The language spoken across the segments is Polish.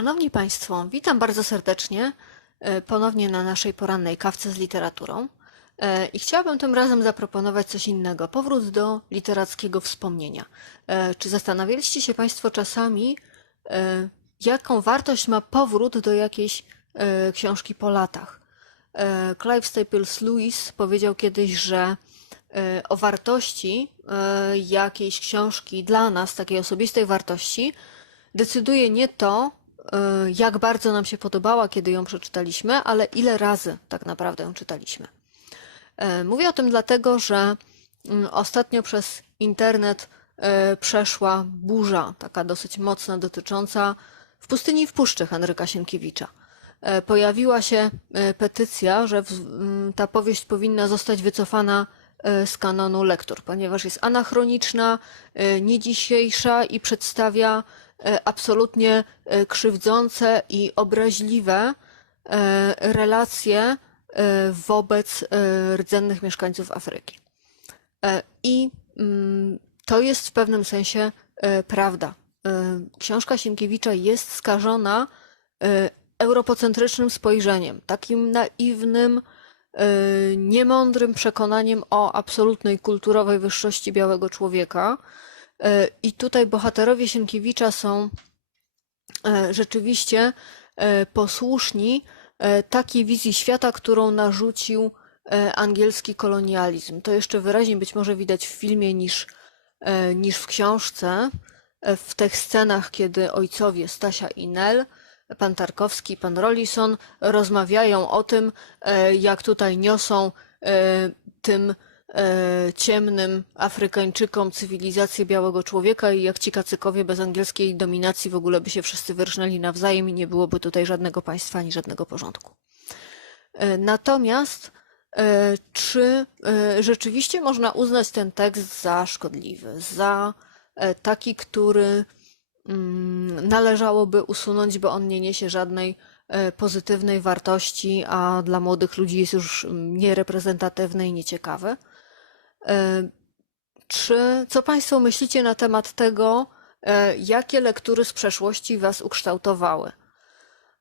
Szanowni Państwo, witam bardzo serdecznie e, ponownie na naszej porannej kawce z literaturą. E, I chciałabym tym razem zaproponować coś innego. Powrót do literackiego wspomnienia. E, Czy zastanawialiście się Państwo czasami, jaką wartość ma powrót do jakiejś książki po latach? Clive Staples Lewis powiedział kiedyś, że o wartości jakiejś książki dla nas, takiej osobistej wartości, decyduje nie to, jak bardzo nam się podobała, kiedy ją przeczytaliśmy, ale ile razy tak naprawdę ją czytaliśmy. E, Mówię o tym dlatego, że mm, ostatnio przez internet e, przeszła burza, taka dosyć mocna, dotycząca w pustyni i w puszczy Henryka Sienkiewicza. E, Pojawiła się e, petycja, że w- m, ta powieść powinna zostać wycofana e, z kanonu lektur, ponieważ jest anachroniczna, e, nie dzisiejsza i przedstawia e, absolutnie e, krzywdzące i obraźliwe e, relacje e, wobec e, rdzennych mieszkańców Afryki. E, I mm, to jest w pewnym sensie e, prawda. E, Książka Sienkiewicza jest skażona e, europocentrycznym spojrzeniem, takim naiwnym, e, niemądrym przekonaniem o absolutnej kulturowej wyższości białego człowieka. E, I tutaj bohaterowie Sienkiewicza są e, rzeczywiście e, posłuszni takiej wizji świata, którą narzucił angielski kolonializm. To jeszcze wyraźniej być może widać w filmie niż, niż w książce. W tych scenach, kiedy ojcowie Stasia i Nel, pan Tarkowski, pan Rollison rozmawiają o tym, jak tutaj niosą tym ciemnym Afrykańczykom cywilizację białego człowieka i jak ci kacykowie bez angielskiej dominacji w ogóle by się wszyscy wyrżnęli nawzajem i nie byłoby tutaj żadnego państwa ani żadnego porządku. E, Natomiast e, czy e, rzeczywiście można uznać ten tekst za szkodliwy, za e, taki, który mm, należałoby usunąć, bo on nie niesie żadnej e, pozytywnej wartości, a dla młodych ludzi jest już mm, niereprezentatywny i nieciekawy? E, Czy, co Państwo myślicie na temat tego, e, jakie lektury z przeszłości Was ukształtowały?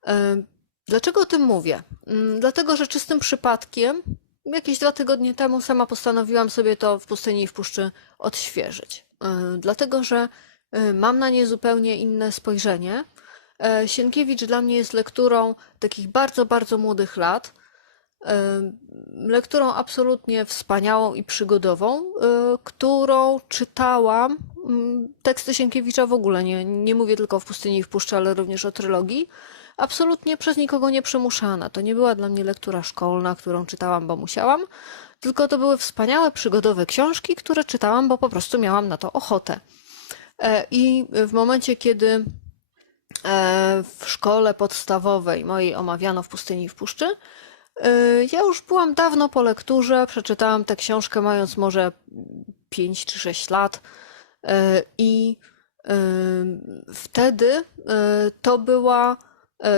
E, Dlaczego o tym mówię? Mm, Dlatego, że czystym przypadkiem jakieś dwa tygodnie temu sama postanowiłam sobie to w pustyni i w puszczy odświeżyć. Dlatego, że mam na nie zupełnie inne spojrzenie. Sienkiewicz dla mnie jest lekturą takich bardzo, bardzo młodych lat. Lekturą absolutnie wspaniałą i przygodową, e, którą czytałam. mm, Teksty Sienkiewicza w ogóle nie, nie mówię tylko o pustyni i w puszczy, ale również o trylogii absolutnie przez nikogo nie przymuszana. To nie była dla mnie lektura szkolna, którą czytałam, bo musiałam, tylko to były wspaniałe, przygodowe książki, które czytałam, bo po prostu miałam na to ochotę. E, I w momencie, kiedy e, w szkole podstawowej mojej omawiano w pustyni i w puszczy, ja już byłam dawno po lekturze, przeczytałam tę książkę mając może 5 czy 6 lat e, i e, wtedy to była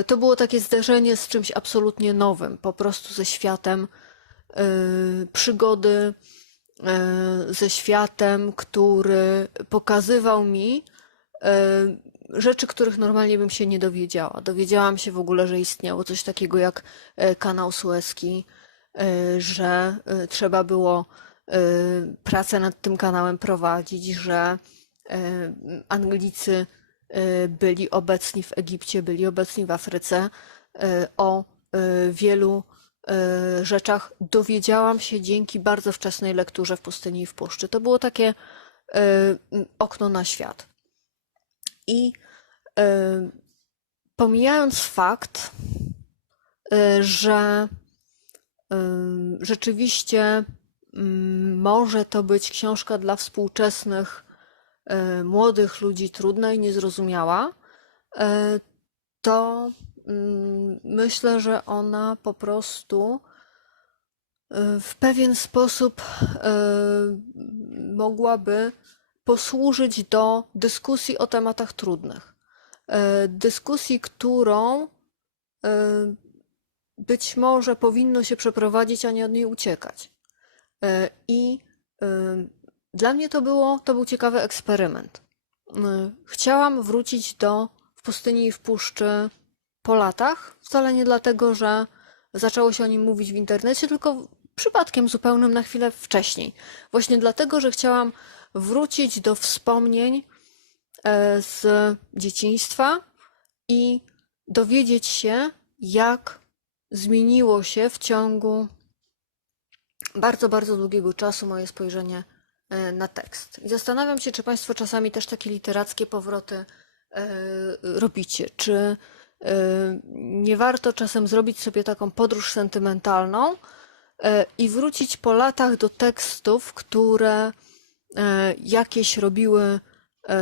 To było takie zderzenie z czymś absolutnie nowym, po prostu ze światem przygody, ze światem, który pokazywał mi rzeczy, których normalnie bym się nie dowiedziała. Dowiedziałam się w ogóle, że istniało coś takiego jak e, kanał Suezki, e, że e, trzeba było pracę nad tym kanałem prowadzić, że Anglicy byli obecni w Egipcie, byli obecni w Afryce. O wielu rzeczach dowiedziałam się dzięki bardzo wczesnej lekturze w pustyni i w puszczy. To było takie okno na świat. I pomijając fakt, e, że Ym, Rzeczywiście ym, może to być książka dla współczesnych y, młodych ludzi trudna i niezrozumiała, y, to ym, myślę, że ona po prostu y, w pewien sposób y, mogłaby posłużyć do dyskusji o tematach trudnych. Y, Dyskusji, którą y, być może powinno się przeprowadzić, a nie od niej uciekać. E, I e, dla mnie to było, to był ciekawy eksperyment. E, Chciałam wrócić do w pustyni i w puszczy po latach. Wcale nie dlatego, że zaczęło się o nim mówić w internecie, tylko przypadkiem zupełnym na chwilę wcześniej. Właśnie dlatego, że chciałam wrócić do wspomnień e, z dzieciństwa i dowiedzieć się, jak zmieniło się w ciągu bardzo, bardzo długiego czasu moje spojrzenie e, na tekst. I zastanawiam się, czy Państwo czasami też takie literackie powroty e, robicie. Czy e, nie warto czasem zrobić sobie taką podróż sentymentalną e, i wrócić po latach do tekstów, które e, jakieś robiły e,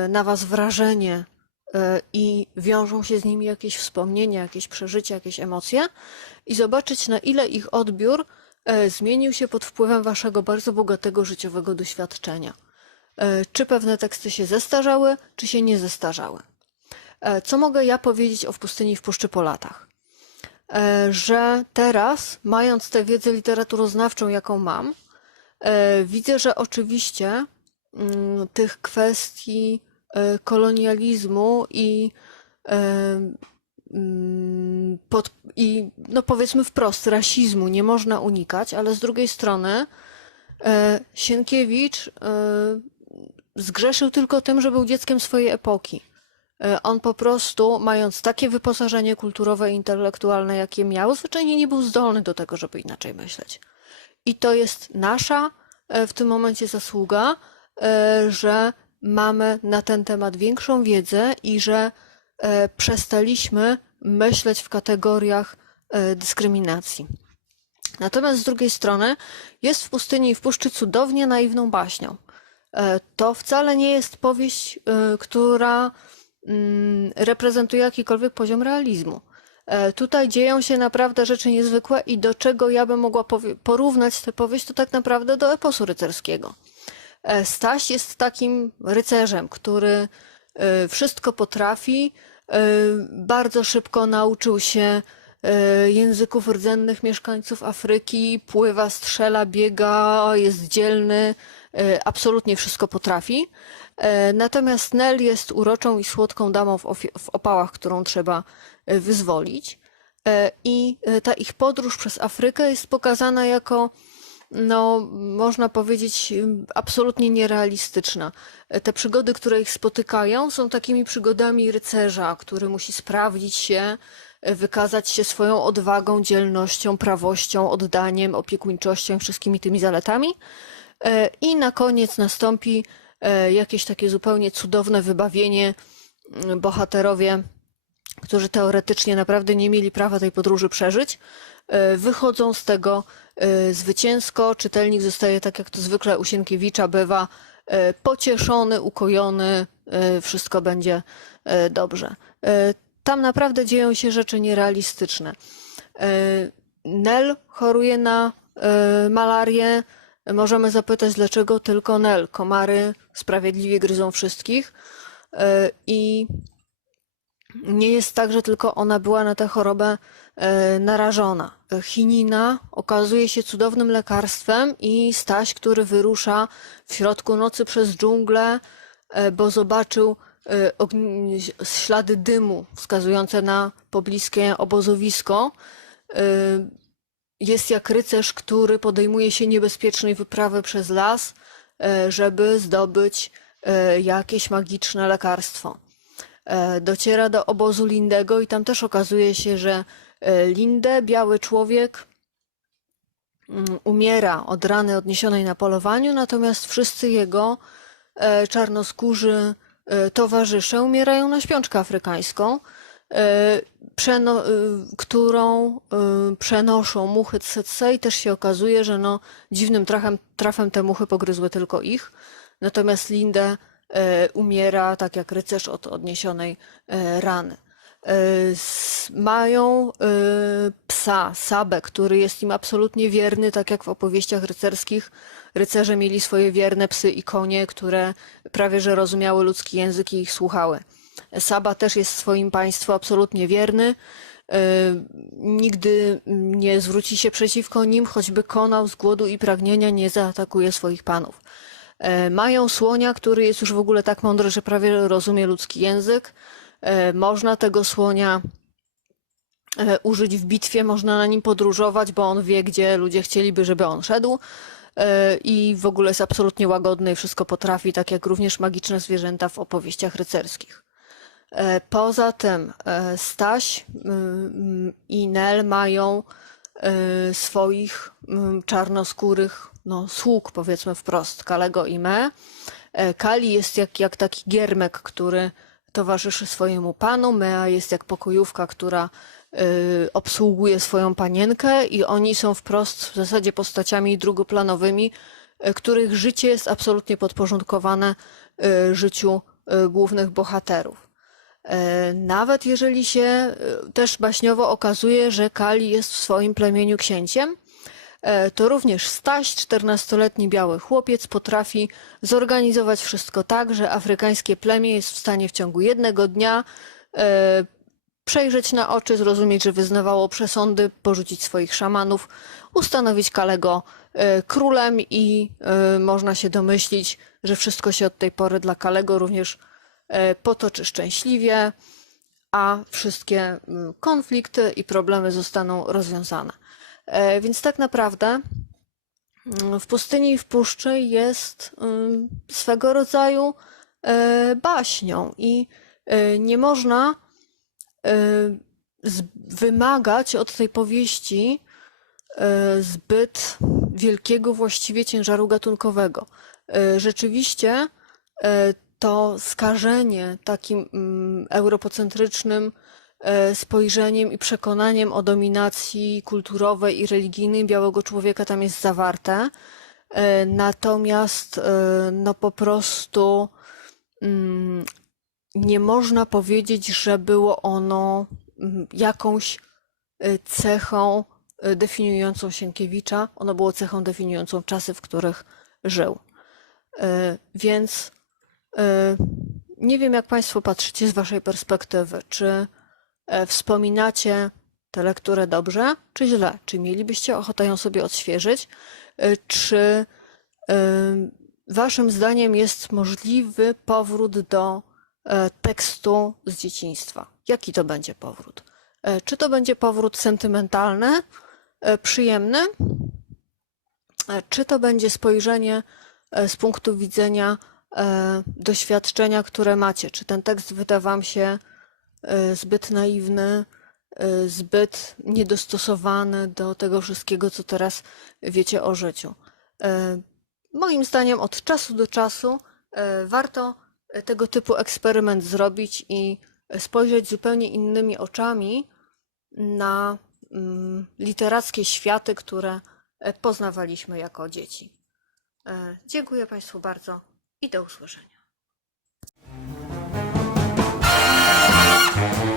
na Was wrażenie e, i wiążą się z nimi jakieś wspomnienia, jakieś przeżycia, jakieś emocje i zobaczyć, na ile ich odbiór e, zmienił się pod wpływem Waszego bardzo bogatego życiowego doświadczenia. E, Czy pewne teksty się zestarzały, czy się nie zestarzały. E, Co mogę ja powiedzieć o W pustyni i w puszczy po latach? E, Że teraz, mając tę wiedzę literaturoznawczą, jaką mam, e, widzę, że oczywiście tych kwestii e, kolonializmu i, e, mm, pod, i no powiedzmy wprost, rasizmu nie można unikać, ale z drugiej strony e, Sienkiewicz zgrzeszył tylko tym, że był dzieckiem swojej epoki. On po prostu, mając takie wyposażenie kulturowe i intelektualne, jakie miał, zwyczajnie nie był zdolny do tego, żeby inaczej myśleć. I to jest nasza w tym momencie zasługa, że mamy na ten temat większą wiedzę i że e, przestaliśmy myśleć w kategoriach e, dyskryminacji. Natomiast z drugiej strony jest w pustyni i w puszczy cudownie naiwną baśnią. E, To wcale nie jest powieść, e, która mm, reprezentuje jakikolwiek poziom realizmu. E, Tutaj dzieją się naprawdę rzeczy niezwykłe i do czego ja bym mogła porównać tę powieść, to tak naprawdę do eposu rycerskiego. E, Staś jest takim rycerzem, który e, wszystko potrafi, e, bardzo szybko nauczył się języków rdzennych mieszkańców Afryki, pływa, strzela, biega, jest dzielny, absolutnie wszystko potrafi. Natomiast Nell jest uroczą i słodką damą w, opałach, którą trzeba wyzwolić. I ta ich podróż przez Afrykę jest pokazana jako no, można powiedzieć, absolutnie nierealistyczna. E, Te przygody, które ich spotykają, są takimi przygodami rycerza, który musi sprawdzić się, e, wykazać się swoją odwagą, dzielnością, prawością, oddaniem, opiekuńczością wszystkimi tymi zaletami. E, I na koniec nastąpi jakieś takie zupełnie cudowne wybawienie. Mm, Bohaterowie którzy teoretycznie naprawdę nie mieli prawa tej podróży przeżyć, wychodzą z tego zwycięsko. Czytelnik zostaje, tak jak to zwykle u Sienkiewicza bywa, e, pocieszony, ukojony, e, wszystko będzie dobrze. Tam naprawdę dzieją się rzeczy nierealistyczne. Nel choruje na malarię. Możemy zapytać, dlaczego tylko Nel. Komary sprawiedliwie gryzą wszystkich. I nie jest tak, że tylko ona była na tę chorobę narażona. Chinina okazuje się cudownym lekarstwem i Staś, który wyrusza w środku nocy przez dżunglę, e, bo zobaczył e, ślady dymu wskazujące na pobliskie obozowisko. E, Jest jak rycerz, który podejmuje się niebezpiecznej wyprawy przez las, e, żeby zdobyć e, jakieś magiczne lekarstwo e, dociera do obozu Lindego i tam też okazuje się, że e, Linde, biały człowiek, mm, umiera od rany odniesionej na polowaniu, natomiast wszyscy jego e, czarnoskórzy e, towarzysze umierają na śpiączkę afrykańską, przeno, którą przenoszą muchy tsetse i też się okazuje, że no, dziwnym trafem, trafem te muchy pogryzły tylko ich, natomiast Lindę umiera tak jak rycerz od odniesionej rany. S- Mają e, psa, Sabę, który jest im absolutnie wierny, tak jak w opowieściach rycerskich. Rycerze mieli swoje wierne psy i konie, które prawie że rozumiały ludzki język i ich słuchały. Saba też jest swoim państwu absolutnie wierny. E, Nigdy nie zwróci się przeciwko nim, choćby konał z głodu i pragnienia nie zaatakuje swoich panów. Mają słonia, który jest już w ogóle tak mądry, że prawie rozumie ludzki język. E, Można tego słonia e, użyć w bitwie, można na nim podróżować, bo on wie, gdzie ludzie chcieliby, żeby on szedł. E, I w ogóle jest absolutnie łagodny i wszystko potrafi, tak jak również magiczne zwierzęta w opowieściach rycerskich. Poza tym Staś mm, i Nel mają swoich mm, czarnoskórych no, sług, powiedzmy wprost, Kalego i Me. Kali jest jak, jak taki giermek, który towarzyszy swojemu panu. Mea jest jak pokojówka, która y, obsługuje swoją panienkę i oni są wprost w zasadzie postaciami drugoplanowymi, y, których życie jest absolutnie podporządkowane y, życiu y, głównych bohaterów. E, Nawet jeżeli się y, też baśniowo okazuje, że Kali jest w swoim plemieniu księciem, to również Staś, 14-letni biały chłopiec, potrafi zorganizować wszystko tak, że afrykańskie plemię jest w stanie w ciągu jednego dnia e, przejrzeć na oczy, zrozumieć, że wyznawało przesądy, porzucić swoich szamanów, ustanowić Kalego e, królem i e, można się domyślić, że wszystko się od tej pory dla Kalego również e, potoczy szczęśliwie, a wszystkie mm, konflikty i problemy zostaną rozwiązane. E, Więc tak naprawdę mm, w pustyni i w puszczy jest swego rodzaju e, baśnią i e, nie można wymagać od tej powieści zbyt wielkiego właściwie ciężaru gatunkowego. Rzeczywiście to skażenie takim mm, europocentrycznym spojrzeniem i przekonaniem o dominacji kulturowej i religijnej białego człowieka tam jest zawarte. E, Natomiast e, no po prostu mm, nie można powiedzieć, że było ono mm, jakąś e, cechą e, definiującą Sienkiewicza. Ono było cechą definiującą czasy, w których żył. E, Więc e, nie wiem, jak Państwo patrzycie z Waszej perspektywy. Czy e, wspominacie tę lekturę dobrze, czy źle? Czy mielibyście ochotę ją sobie odświeżyć? E, Czy e, Waszym zdaniem jest możliwy powrót do e, tekstu z dzieciństwa? Jaki to będzie powrót? E, Czy to będzie powrót sentymentalny, e, przyjemny? E, Czy to będzie spojrzenie e, z punktu widzenia e, doświadczenia, które macie? Czy ten tekst wyda Wam się e, zbyt naiwny, e, zbyt niedostosowany do tego wszystkiego, co teraz wiecie o życiu? E, Moim zdaniem od czasu do czasu e, warto tego typu eksperyment zrobić i spojrzeć zupełnie innymi oczami na mm, literackie światy, które e, poznawaliśmy jako dzieci. E, Dziękuję Państwu bardzo i do usłyszenia. Thank you.